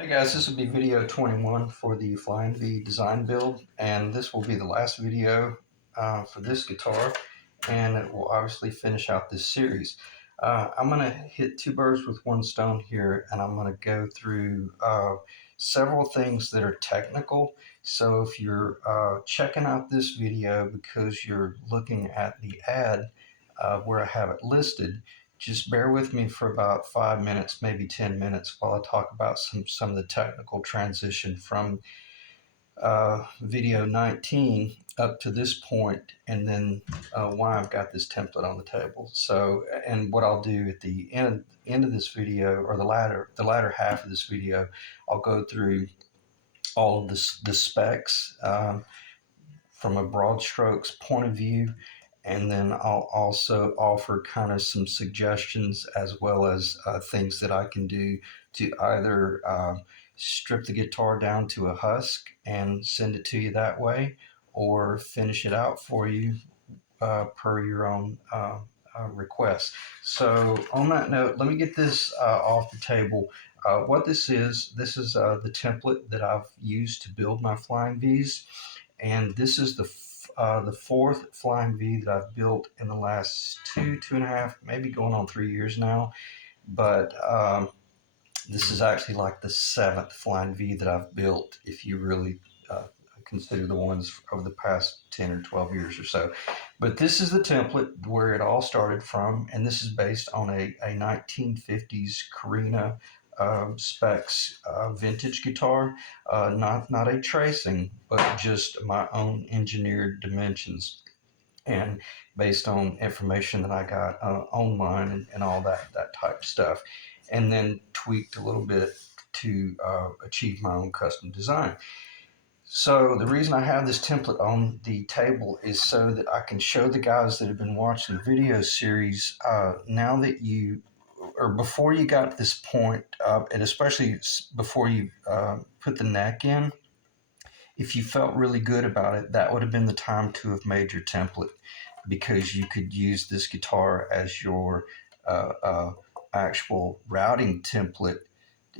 Hey guys, this will be video 21 for the Flying V design build, and this will be the last video for this guitar, and it will obviously finish out this series. I'm going to hit two birds with one stone here, and I'm going to go through several things that are technical. So if you're checking out this video because you're looking at the ad where I have it listed, just bear with me for about 5 minutes, maybe 10 minutes, while I talk about some of the technical transition from video 19 up to this point, and then why I've got this template on the table. So, and what I'll do at the end of this video, or the latter half of this video, I'll go through all of the specs from a broad strokes point of view, and then I'll also offer kind of some suggestions as well as things that I can do to either strip the guitar down to a husk and send it to you that way, or finish it out for you per your own request. So on that note, let me get this off the table. What this is the template that I've used to build my Flying V's, and this is the fourth Flying V that I've built in the last two and a half, maybe going on 3 years now. But this is actually like the seventh Flying V that I've built, if you really consider the ones over the past 10 or 12 years or so. But this is the template where it all started from, and this is based on a 1950s Carina specs vintage guitar, not a tracing, but just my own engineered dimensions, and based on information that I got online and all that type of stuff, and then tweaked a little bit to achieve my own custom design. So the reason I have this template on the table is so that I can show the guys that have been watching the video series, now that you, or before you got to this point, and especially before you put the neck in, if you felt really good about it, that would have been the time to have made your template, because you could use this guitar as your actual routing template.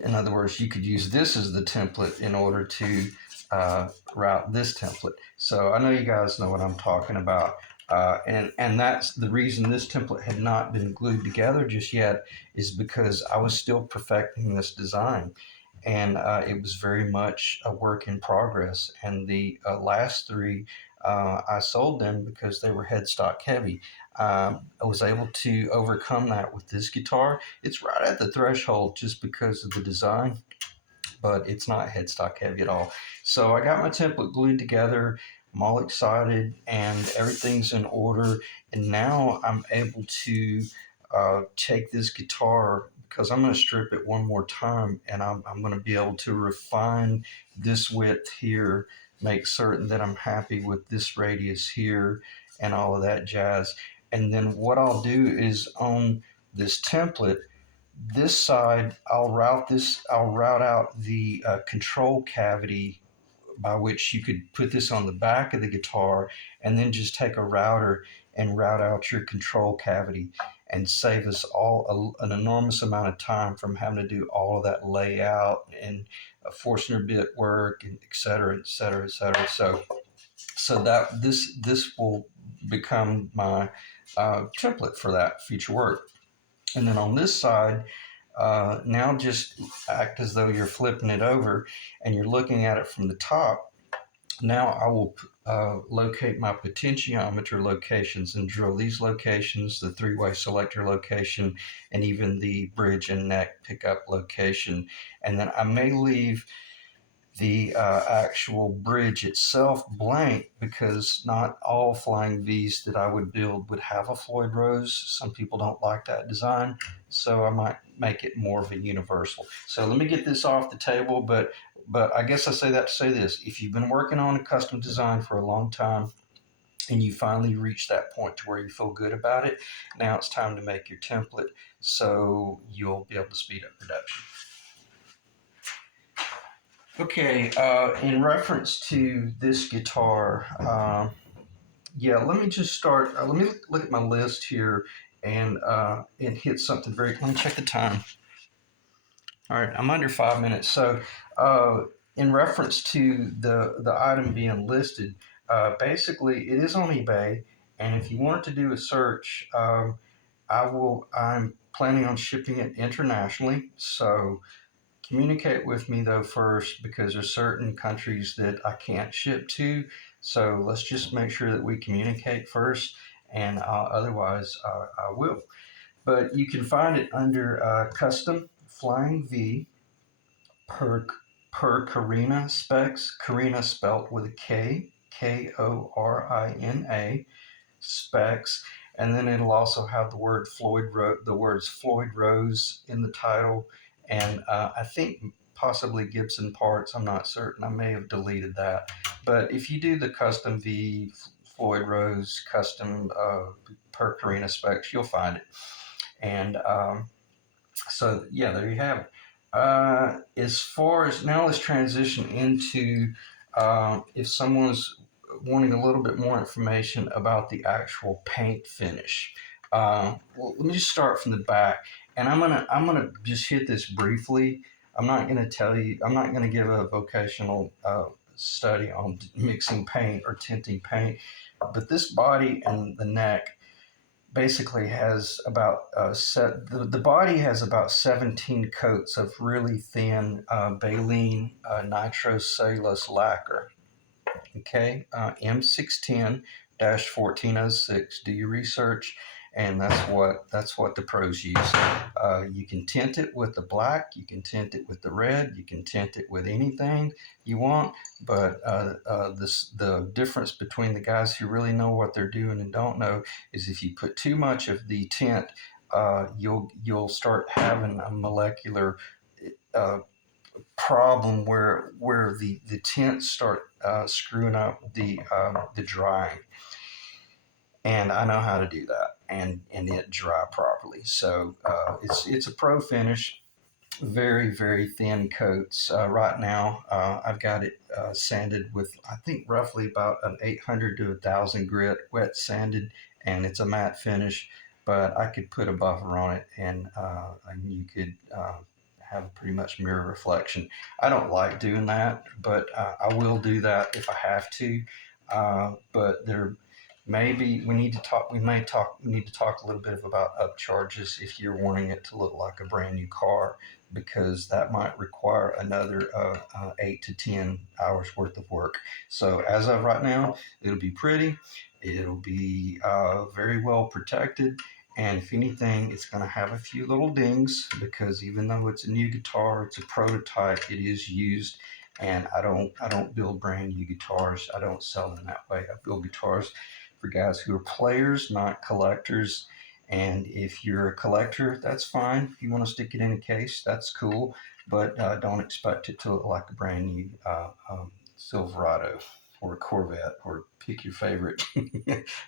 In other words, you could use this as the template in order to route this template. So I know you guys know what I'm talking about. And that's the reason this template had not been glued together just yet, is because I was still perfecting this design, and it was very much a work in progress. And the last three, I sold them because they were headstock heavy. I was able to overcome that with this guitar. It's right at the threshold just because of the design, but it's not headstock heavy at all. So I got my template glued together. I'm all excited, and everything's in order. And now I'm able to take this guitar, because I'm going to strip it one more time, and I'm going to be able to refine this width here, make certain that I'm happy with this radius here, and all of that jazz. And then what I'll do is, on this template, this side, I'll route out the control cavity by which you could put this on the back of the guitar, and then just take a router and route out your control cavity, and save us all an enormous amount of time from having to do all of that layout and Forstner bit work, and et cetera, et cetera, et cetera. So that this will become my template for that future work. And then on this side, now just act as though you're flipping it over and you're looking at it from the top. Now I will locate my potentiometer locations and drill these locations, the three-way selector location, and even the bridge and neck pickup location. And then I may leave the actual bridge itself blank, because not all Flying V's that I would build would have a Floyd Rose. Some people don't like that design, so I might make it more of a universal. So let me get this off the table, but I guess I say that to say this: if you've been working on a custom design for a long time, and you finally reach that point to where you feel good about it, now it's time to make your template, so you'll be able to speed up production. Okay, in reference to this guitar, yeah, let me just start. Let me look at my list here and hit something very. Let me check the time. All right, I'm under 5 minutes. So, in reference to the item being listed, basically it is on eBay, and if you want to do a search, I'm planning on shipping it internationally. So communicate with me though first, because there's certain countries that I can't ship to. So let's just make sure that we communicate first, and otherwise I will. But you can find it under custom flying V per Karina specs. Karina spelt with a K, Korina specs, and then it'll also have the words Floyd Rose in the title, and I think possibly Gibson parts. I'm not certain. I may have deleted that. But if you do the custom V Floyd Rose custom per Karina specs, you'll find it. And so yeah, there you have it. As far as now, let's transition into if someone's wanting a little bit more information about the actual paint finish. Well, let me just start from the back, and I'm gonna just hit this briefly. I'm not gonna tell you. I'm not gonna give a vocational study on mixing paint or tinting paint, but this body and the neck basically has about the body has about 17 coats of really thin baleen nitrocellulose lacquer. Okay, M610-1406. Do your research, and that's what the pros use. You can tint it with the black, you can tint it with the red, you can tint it with anything you want. But the difference between the guys who really know what they're doing and don't know is if you put too much of the tint, you'll start having a molecular uh, problem where the tints start screwing up the drying, and I know how to do that and it dry properly. So it's a pro finish, very very thin coats. Right now I've got it sanded with I think roughly about an 800 to 1,000 grit wet sanded, and it's a matte finish. But I could put a buffer on it, and you could have pretty much mirror reflection. I don't like doing that, but I will do that if I have to. But there maybe we need to talk. We need to talk a little bit about upcharges if you're wanting it to look like a brand new car, because that might require another 8 to 10 hours worth of work. So as of right now, it'll be pretty. It'll be very well protected, and if anything, it's going to have a few little dings, because even though it's a new guitar, it's a prototype. It is used, and I don't build brand new guitars. I don't sell them that way. I build guitars for guys who are players, not collectors. And if you're a collector, that's fine. If you want to stick it in a case, that's cool. But don't expect it to look like a brand new Silverado or a Corvette, or pick your favorite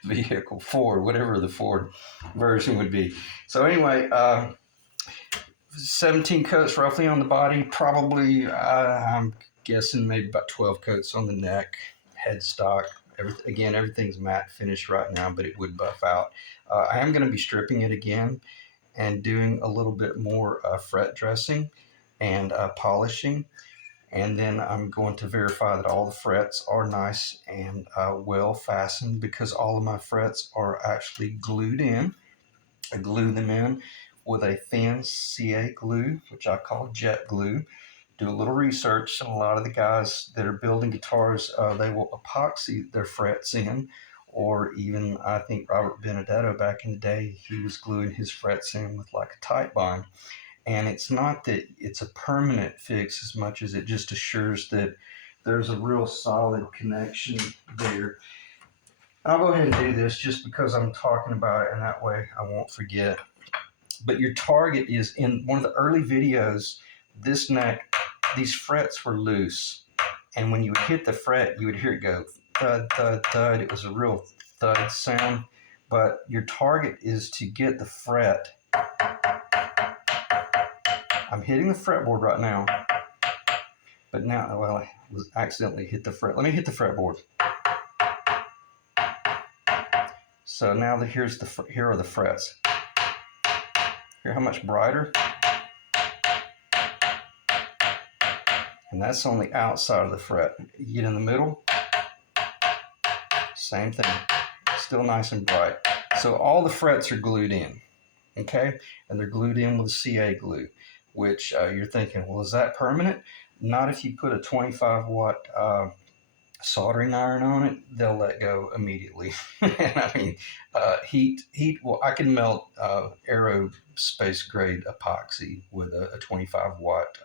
vehicle, Ford, whatever the Ford version would be. So anyway, 17 coats roughly on the body, probably I'm guessing maybe about 12 coats on the neck, headstock. Everything's matte finish right now, but it would buff out. I am going to be stripping it again and doing a little bit more fret dressing and polishing. And then I'm going to verify that all the frets are nice and well fastened, because all of my frets are actually glued in. I glue them in with a thin CA glue, which I call jet glue. Do a little research, and a lot of the guys that are building guitars, they will epoxy their frets in, or even I think Robert Benedetto back in the day, he was gluing his frets in with like a tight bond. And it's not that it's a permanent fix as much as it just assures that there's a real solid connection there. I'll go ahead and do this just because I'm talking about it, and that way I won't forget. But your target is in one of the early videos, this neck, these frets were loose. And when you would hit the fret, you would hear it go thud, thud, thud. It was a real thud sound. But your target is to get the fret. I'm hitting the fretboard right now. But now, well, I was accidentally hit the fret. Let me hit the fretboard. So now here are the frets. Hear how much brighter? and that's on the outside of the fret. You get in the middle, same thing, still nice and bright. So all the frets are glued in, okay? And they're glued in with CA glue, which you're thinking, well, is that permanent? Not if you put a 25-watt soldering iron on it. They'll let go immediately. And I mean, heat. Well, I can melt aerospace grade epoxy with a 25-watt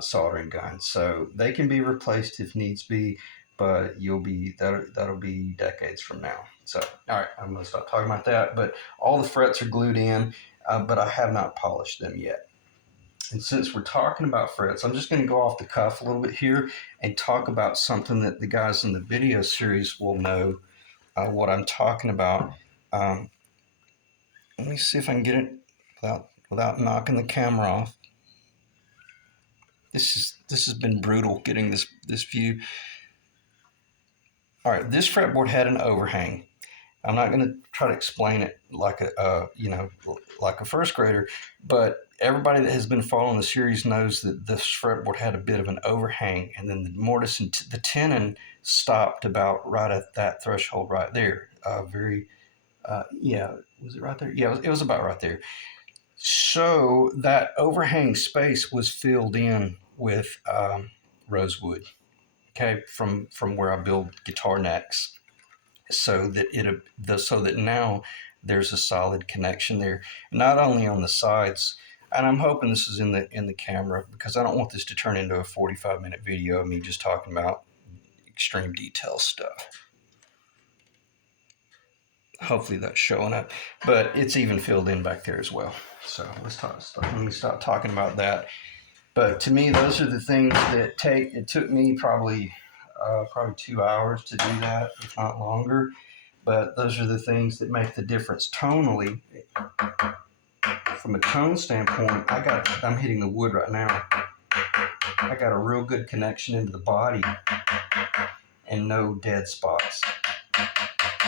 soldering gun, so they can be replaced if needs be. But that'll be decades from now. So, all right, I'm gonna stop talking about that. But all the frets are glued in, but I have not polished them yet. And since we're talking about frets, I'm just going to go off the cuff a little bit here and talk about something that the guys in the video series will know what I'm talking about. Um, Let me see if I can get it without knocking the camera off. This has been brutal getting this view. All right, this fretboard had an overhang. I'm not going to try to explain it like like a first grader, but everybody that has been following the series knows that this fretboard had a bit of an overhang, and then the mortise and the tenon stopped about right at that threshold right there. Yeah, was it right there? Yeah, it was about right there. So that overhang space was filled in with rosewood, okay, from where I build guitar necks, so that now there's a solid connection there, not only on the sides. And I'm hoping this is in the camera, because I don't want this to turn into a 45-minute video of me just talking about extreme detail stuff. Hopefully that's showing up, but it's even filled in back there as well. So let me stop talking about that. But to me, those are the things that it took me probably 2 hours to do that, if not longer. But those are the things that make the difference tonally. From a tone standpoint, I'm hitting the wood right now. I got a real good connection into the body and no dead spots.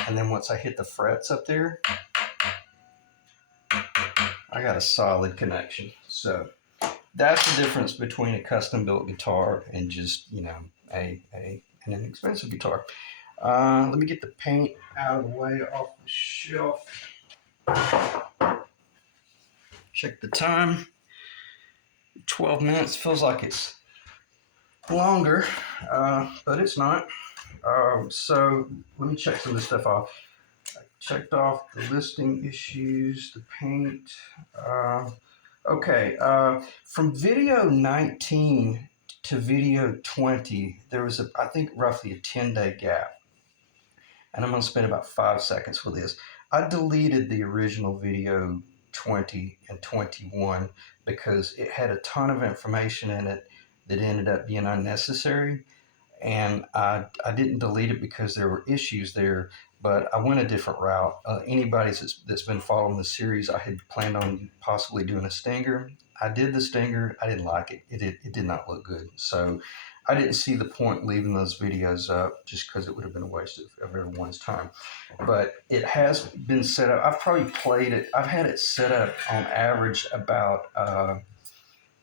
And then once I hit the frets up there, I got a solid connection. So that's the difference between a custom built guitar and just, an inexpensive guitar. Let me get the paint out of the way off the shelf. Check the time. 12 minutes. Feels like it's longer, but it's not. So let me check some of this stuff off. I checked off the listing issues, the paint. Okay, from video 19 to video 20, there was I think roughly a 10-day gap. And I'm going to spend about 5 seconds with this. I deleted the original video 20 and 21 because it had a ton of information in it that ended up being unnecessary. And I didn't delete it because there were issues there, but I went a different route. Anybody that's been following the series, I had planned on possibly doing a stinger. I did the stinger. I didn't like it. It did not look good. So I didn't see the point leaving those videos up, just because it would have been a waste of everyone's time. But it has been set up. I've probably played it. I've had it set up on average about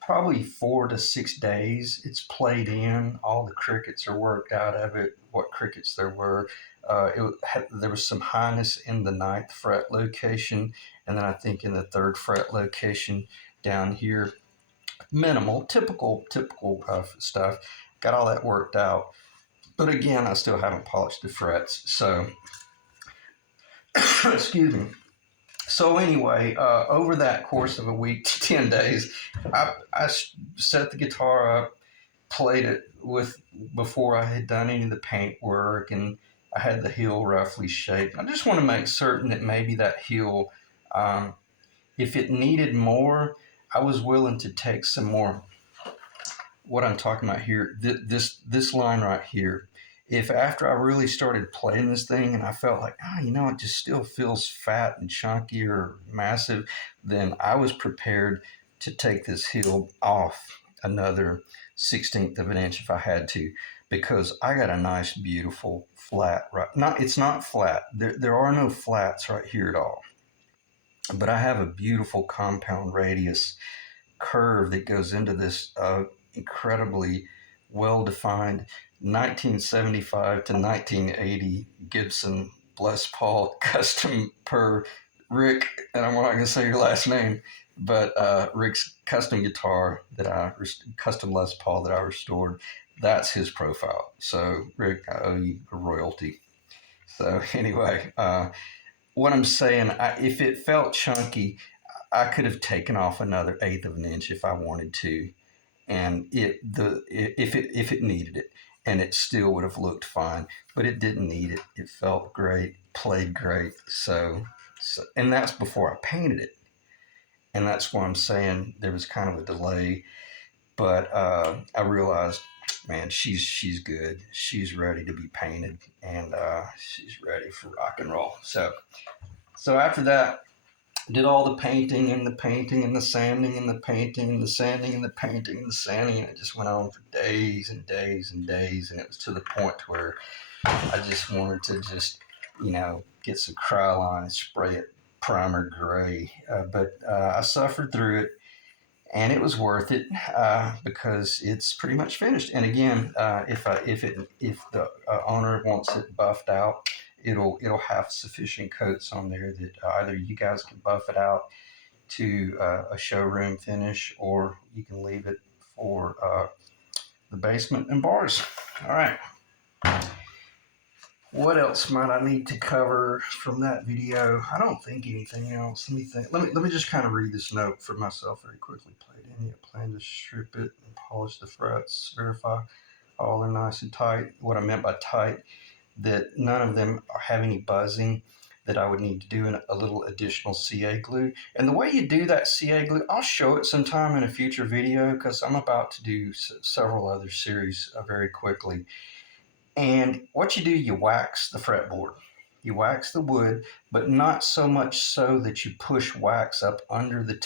probably 4 to 6 days. It's played in. All the crickets are worked out of it, what crickets there were. There was some highness in the 9th fret location, and then I think in the 3rd fret location down here. Minimal, typical stuff. Got all that worked out. But again, I still haven't polished the frets. So, excuse me. So anyway, over that course of a week to 10 days, I set the guitar up, played it before I had done any of the paint work, and I had the heel roughly shaped. I just want to make certain that maybe that heel, if it needed more, I was willing to take some more. What I'm talking about here, this line right here, if after I really started playing this thing and I felt like, it just still feels fat and chunky or massive, then I was prepared to take this heel off another 1/16 of an inch if I had to, because I got a nice, beautiful flat. It's not flat. There are no flats right here at all. But I have a beautiful compound radius curve that goes into this incredibly well-defined 1975 to 1980 Gibson Les Paul custom per Rick, and I'm not going to say your last name, but Rick's custom guitar custom Les Paul that I restored. That's his profile. So Rick, I owe you a royalty. So anyway, what I'm saying, if it felt chunky, I could have taken off another eighth of an inch if I wanted to, and if it needed it, and it still would have looked fine. But it didn't need it. It felt great, played great. So and that's before I painted it, and that's why I'm saying there was kind of a delay. But I realized, man, she's good. She's ready to be painted, and she's ready for rock and roll. So after that, did all the painting and the painting and the sanding and the painting and the sanding and the painting and the sanding, and it just went on for days and days and days, and it was to the point where I just wanted to get some Krylon and spray it primer gray. But I suffered through it, and it was worth it because it's pretty much finished. And again, if the owner wants it buffed out, it'll have sufficient coats on there that either you guys can buff it out to a showroom finish, or you can leave it for the basement and bars. All right. What else might I need to cover from that video? I don't think anything else. Let me think. Let me just kind of read this note for myself very quickly. Played in. You plan to strip it and polish the frets. Verify all are nice and tight. What I meant by tight, that none of them have any buzzing. That I would need to do a little additional CA glue. And the way you do that CA glue, I'll show it sometime in a future video because I'm about to do several other series very quickly. And what you do, you wax the fretboard. You wax the wood, but not so much so that you push wax up under the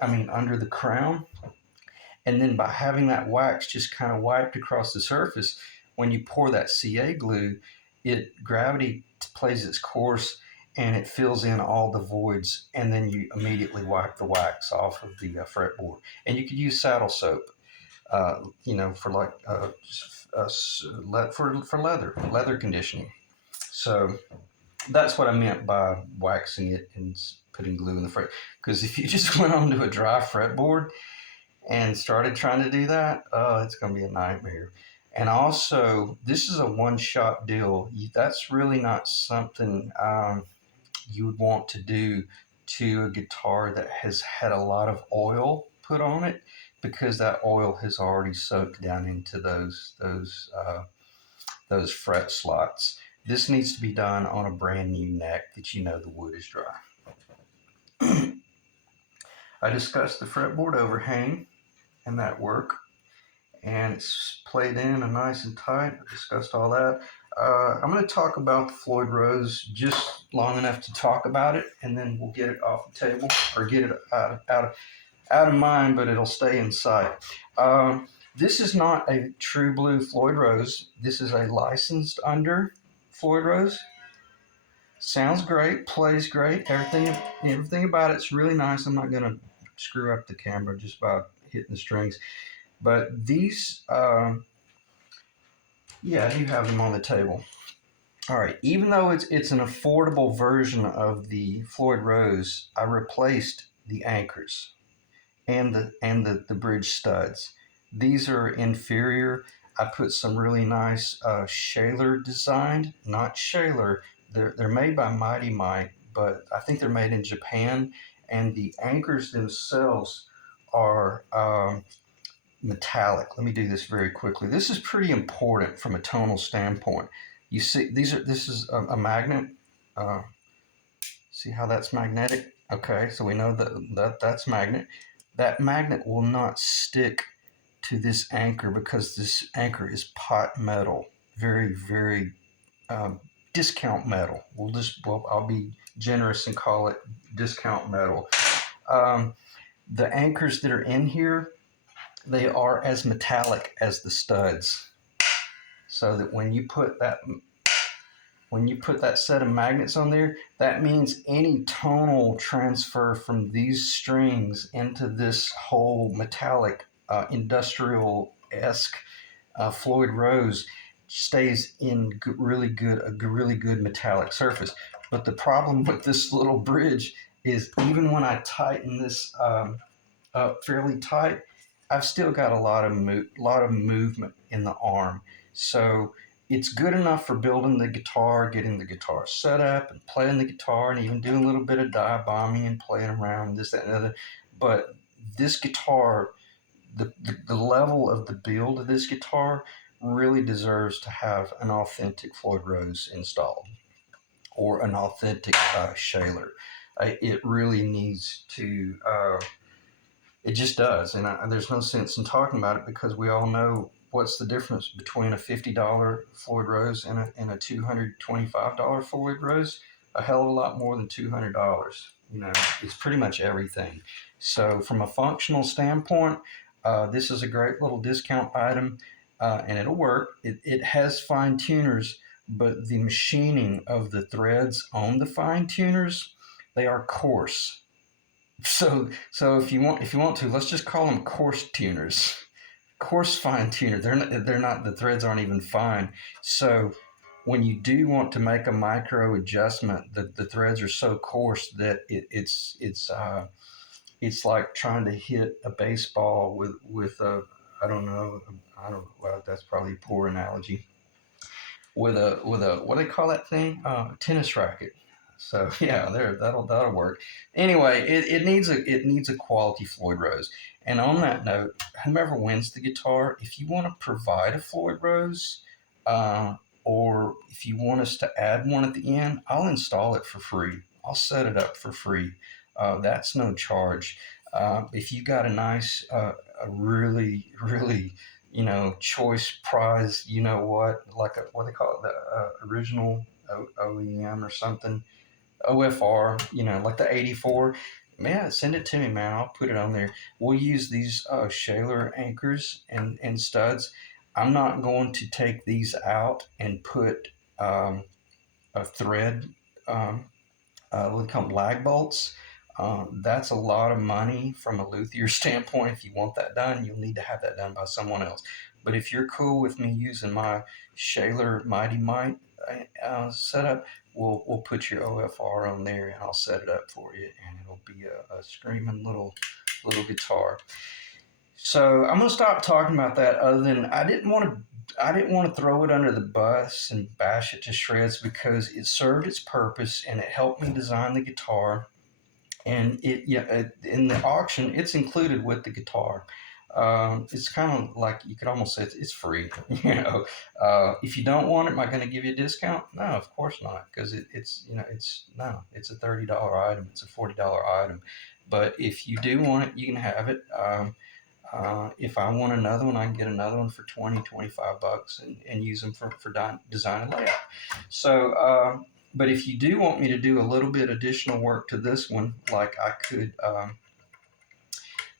under the crown. And then by having that wax just kind of wiped across the surface, when you pour that CA glue, gravity plays its course and it fills in all the voids, and then you immediately wipe the wax off of the fretboard. And you could use saddle soap, for like for leather conditioning. So that's what I meant by waxing it and putting glue in the fret. Because if you just went onto a dry fretboard and started trying to do that, it's going to be a nightmare. And also, this is a one-shot deal. That's really not something you would want to do to a guitar that has had a lot of oil put on it, because that oil has already soaked down into those fret slots. This needs to be done on a brand new neck that the wood is dry. I discussed the fretboard overhang and that work, and it's played in and nice and tight. I discussed all that. I'm going to talk about the Floyd Rose just long enough to talk about it, and then we'll get it off the table, or get it out of mind, but it'll stay in sight. This is not a true blue Floyd Rose. This is a licensed under Floyd Rose. Sounds great, plays great. Everything about it's really nice. I'm not going to screw up the camera just by hitting the strings. But these, you have them on the table. All right, even though it's an affordable version of the Floyd Rose, I replaced the anchors and the bridge studs. These are inferior. I put some really nice Shaler designed, not Shaler. They're made by Mighty Mite, but I think they're made in Japan. And the anchors themselves are metallic. Let me do this very quickly. This is pretty important from a tonal standpoint. You see, this is a magnet. See how that's magnetic? Okay, so we know that's magnet. That magnet will not stick to this anchor because this anchor is pot metal, very, very discount metal. I'll be generous and call it discount metal. The anchors that are in here, they are as metallic as the studs, so that when you put that set of magnets on there, that means any tonal transfer from these strings into this whole metallic industrial-esque Floyd Rose stays in really good metallic surface. But the problem with this little bridge is even when I tighten this up fairly tight, I've still got a lot of movement in the arm. So it's good enough for building the guitar, getting the guitar set up, and playing the guitar, and even doing a little bit of dive bombing and playing around this, that, and the other. But this guitar, the level of the build of this guitar really deserves to have an authentic Floyd Rose installed or an authentic Shaler. It really needs to. It just does, and there's no sense in talking about it because we all know what's the difference between a $50 Floyd Rose and a $225 Floyd Rose. A hell of a lot more than $200. You know, it's pretty much everything. So, from a functional standpoint, this is a great little discount item, and it'll work. It has fine tuners, but the machining of the threads on the fine tuners, they are coarse. So if you want to, let's just call them coarse tuners, coarse fine tuner. They're not the threads aren't even fine. So when you do want to make a micro adjustment, the threads are so coarse that it's like trying to hit a baseball with a I don't know I don't well that's probably a poor analogy with a what do they call that thing? Tennis racket. So yeah, there that'll work. Anyway, it needs a quality Floyd Rose. And on that note, whomever wins the guitar, if you want to provide a Floyd Rose, uh, or if you want us to add one at the end, I'll install it for free. I'll set it up for free. That's no charge. If you got a nice, a really choice prize, you know what, like what they call it, the original OEM or something, OFR, like the 84. Man, send it to me, man. I'll put it on there. We'll use these Shaler anchors and studs. I'm not going to take these out and put a thread um, what they call them, lag bolts. That's a lot of money from a luthier standpoint. If you want that done, you'll need to have that done by someone else. But if you're cool with me using my Shaler Mighty Might setup, we'll put your OFR on there, and I'll set it up for you, and it'll be a screaming little guitar. So I'm gonna stop talking about that. Other than I didn't want to throw it under the bus and bash it to shreds because it served its purpose and it helped me design the guitar. And in the auction, it's included with the guitar. It's kind of like you could almost say it's free. If you don't want it, am I going to give you a discount? No, of course not, because it's a $30 item, it's a $40 item. But if you do want it, you can have it. If I want another one, I can get another one for 25 bucks and use them for design and layout. So, but if you do want me to do a little bit additional work to this one, like I could,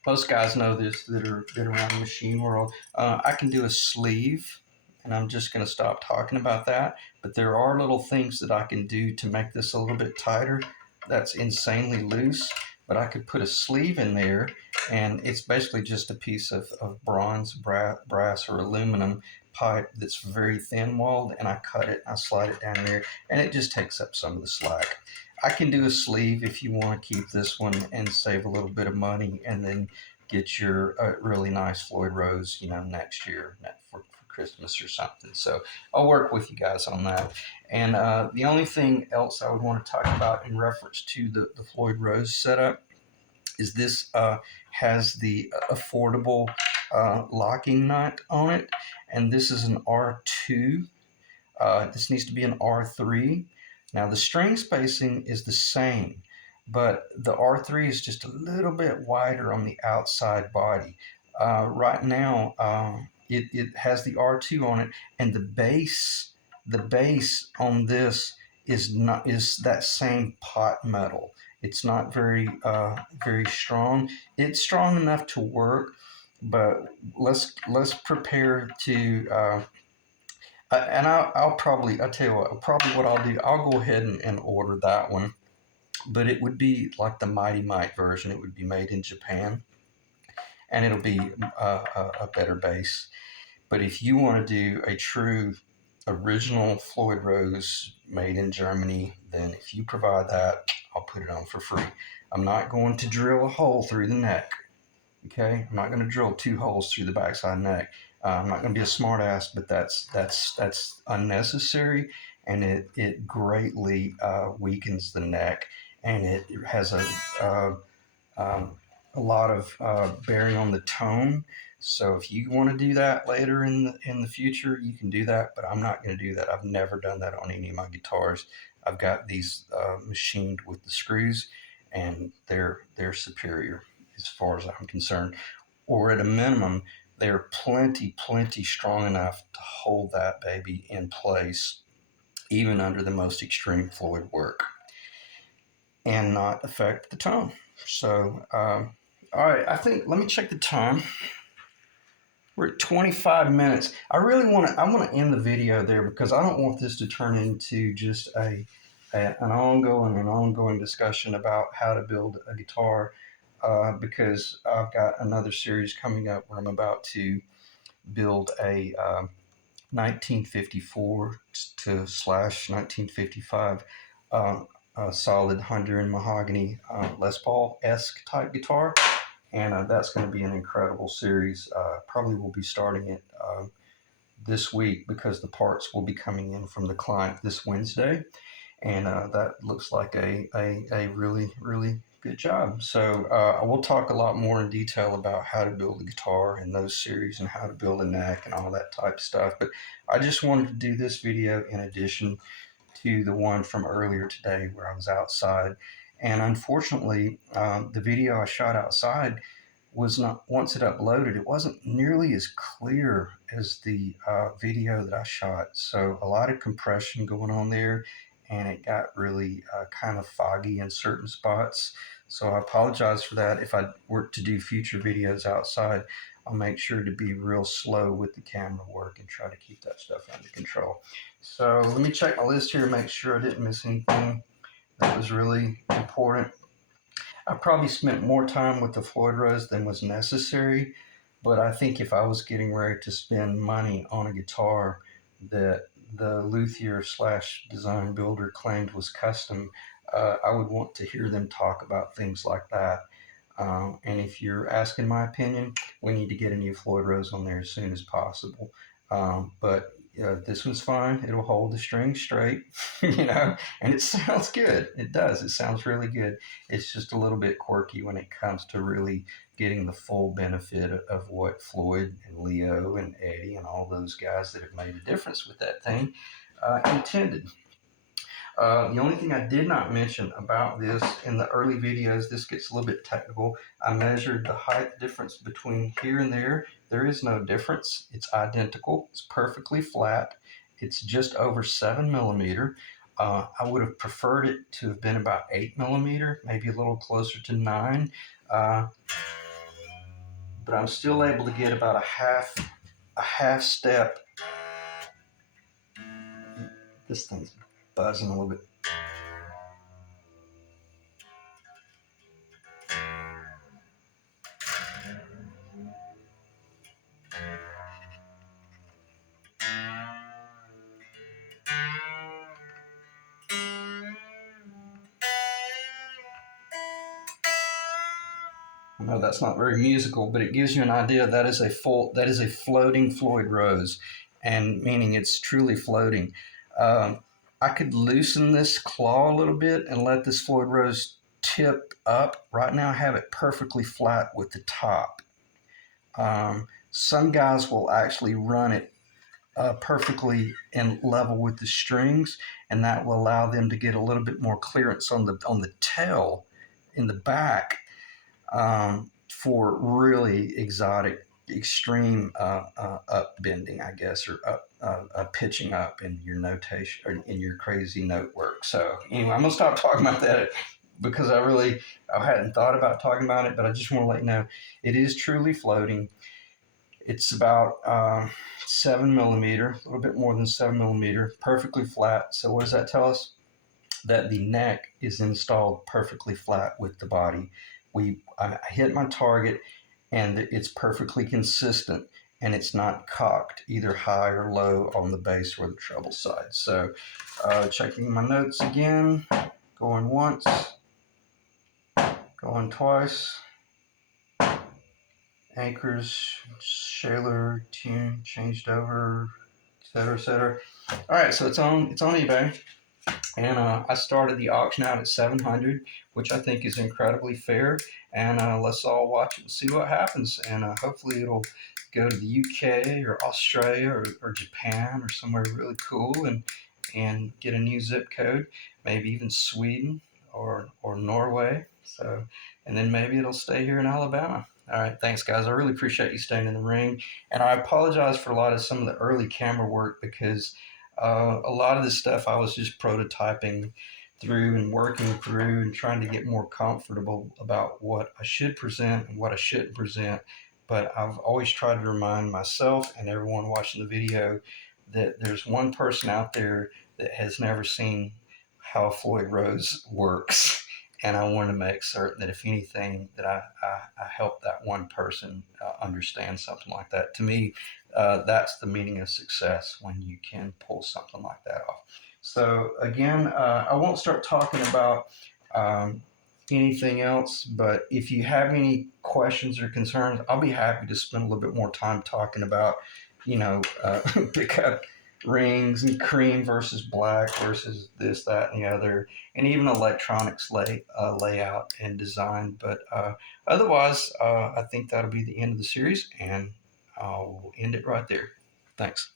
most guys know this that are been around the machine world. I can do a sleeve, and I'm just going to stop talking about that. But there are little things that I can do to make this a little bit tighter. That's insanely loose, but I could put a sleeve in there, and it's basically just a piece of bronze, brass, or aluminum pipe that's very thin walled, and I cut it, I slide it down there, and it just takes up some of the slack. I can do a sleeve if you want to keep this one and save a little bit of money, and then get your really nice Floyd Rose, next year for Christmas or something. So I'll work with you guys on that. And the only thing else I would want to talk about in reference to the Floyd Rose setup is this has the affordable locking nut on it, and this is an R2. This needs to be an R3. Now the string spacing is the same, but the R3 is just a little bit wider on the outside body. Right now, it has the R2 on it, and the base on this is that same pot metal. It's not very strong. It's strong enough to work, but let's prepare to and I'll tell you what, probably what I'll do, I'll go ahead and order that one, but it would be like the Mighty Might version. It would be made in Japan. and it'll be a better bass. But if you want to do a true original Floyd Rose made in Germany, then if you provide that, I'll put it on for free. I'm not going to drill a hole through the neck. Okay, I'm not going to drill 2 holes through the backside neck. I'm not going to be a smartass, but that's unnecessary, and it greatly weakens the neck, and it has uh, um, a lot of bearing on the tone. So if you want to do that later in the future, you can do that. But I'm not going to do that. I've never done that on any of my guitars. I've got these machined with the screws, and they're superior as far as I'm concerned. Or at a minimum, they're plenty strong enough to hold that baby in place, even under the most extreme Floyd work, and not affect the tone. So, all right, I think let me check the time. We're at 25 minutes. I really want to. I want to end the video there because I don't want this to turn into just an ongoing discussion about how to build a guitar. Because I've got another series coming up where I'm about to build a 1954 to slash 1955 solid Honduran mahogany Les Paul-esque type guitar, and that's going to be an incredible series. Probably will be starting it this week because the parts will be coming in from the client this Wednesday, and that looks like a really good job. So I will talk a lot more in detail about how to build a guitar in those series and how to build a neck and all that type of stuff. But I just wanted to do this video in addition to the one from earlier today where I was outside. And unfortunately, the video I shot outside was not, once it uploaded, it wasn't nearly as clear as the video that I shot. So a lot of compression going on there, and it got really kind of foggy in certain spots. So I apologize for that. If I were to do future videos outside, I'll make sure to be real slow with the camera work and try to keep that stuff under control. So let me check my list here and make sure I didn't miss anything that was really important. I probably spent more time with the Floyd Rose than was necessary, but I think if I was getting ready to spend money on a guitar that the luthier slash design builder claimed was custom, I would want to hear them talk about things like that. And if you're asking my opinion, we need to get a new Floyd Rose on there as soon as possible. But this one's fine. It'll hold the string straight, and it sounds good. It does. It sounds really good. It's just a little bit quirky when it comes to really getting the full benefit of what Floyd and Leo and Eddie and all those guys that have made a difference with that thing intended. The only thing I did not mention about this in the early videos, this gets a little bit technical. I measured the height difference between here and there. There is no difference. It's identical. It's perfectly flat. It's just over 7 millimeter. I would have preferred it to have been about 8 millimeter, maybe a little closer to 9. But I'm still able to get about a half step. This thing's buzzing a little bit. I know that's not very musical, but it gives you an idea that is a floating Floyd Rose, and meaning it's truly floating. I could loosen this claw a little bit and let this Floyd Rose tip up. Right now, I have it perfectly flat with the top. Some guys will actually run it perfectly in level with the strings, and that will allow them to get a little bit more clearance on the tail in the back, for really exotic, extreme up bending, I guess, or up pitching up in your notation or in your crazy note work. So anyway, I'm gonna stop talking about that because I hadn't thought about talking about it, but I just want to let you know it is truly floating. It's about 7 millimeter, a little bit more than 7 millimeter, perfectly flat. So what does that tell us? That the neck is installed perfectly flat with the body. I hit my target, and it's perfectly consistent, and it's not cocked either high or low on the bass or the treble side. So checking my notes again, going once, going twice, anchors, Shaler, tune, changed over, etc., etc. All right, so it's on eBay, and I started the auction out at 700, which I think is incredibly fair. And let's all watch it and see what happens. And hopefully it'll go to the UK or Australia or Japan or somewhere really cool, and get a new zip code, maybe even Sweden or Norway. So, and then maybe it'll stay here in Alabama. All right, thanks guys. I really appreciate you staying in the ring, and I apologize for a lot of some of the early camera work because a lot of this stuff I was just prototyping through and working through and trying to get more comfortable about what I should present and what I shouldn't present. But I've always tried to remind myself and everyone watching the video that there's one person out there that has never seen how Floyd Rose works. And I want to make certain that if anything, that I help that one person understand something like that. To me, that's the meaning of success, when you can pull something like that off. So again, I won't start talking about um, anything else, but if you have any questions or concerns, I'll be happy to spend a little bit more time talking about, pickup rings and cream versus black versus this, that, and the other, and even electronics layout and design. But otherwise, I think that'll be the end of the series, and I'll end it right there. Thanks.